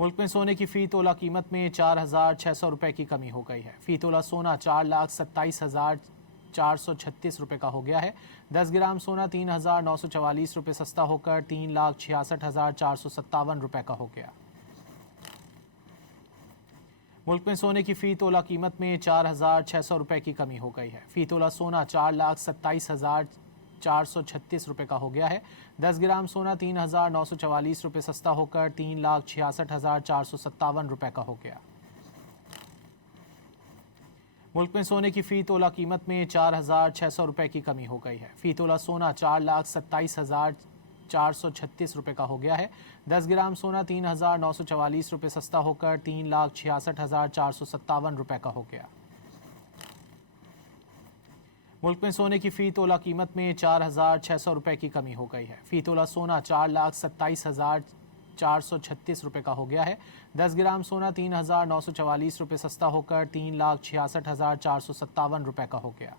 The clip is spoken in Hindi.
मुल्क में सोने की फी तोला कीमत में 4,600 रुपए की कमी हो गई है। फी तोला सोना 4,27,436 रुपए का हो गया है। 10 ग्राम सोना 3,944 रुपए सस्ता होकर 3,66,457 रुपए का हो गया। मुल्क में सोने की फी तोला कीमत में 4,600 रुपए की कमी हो गई है। फी तोला सोना 4,27,436 रुपए का हो गया है। 10 ग्राम सोना 3,944 रुपए सस्ता होकर 3,66,457 रुपए का हो गया। मुल्क में सोने की फी तोला कीमत में 4,600 रुपए की कमी हो गई है। फी तोला सोना 4,27,436 रुपए का हो गया है। 10 ग्राम सोना 3,944 रुपए सस्ता होकर 3,66,457 रुपए का हो गया। मुल्क में सोने की फी तोला कीमत में 4,600 रुपए की कमी हो गई है। फी तोला सोना 4,27,436 रुपए का हो गया है। 10 ग्राम सोना 3,944 रुपए सस्ता होकर 3,66,457 रुपए का हो गया।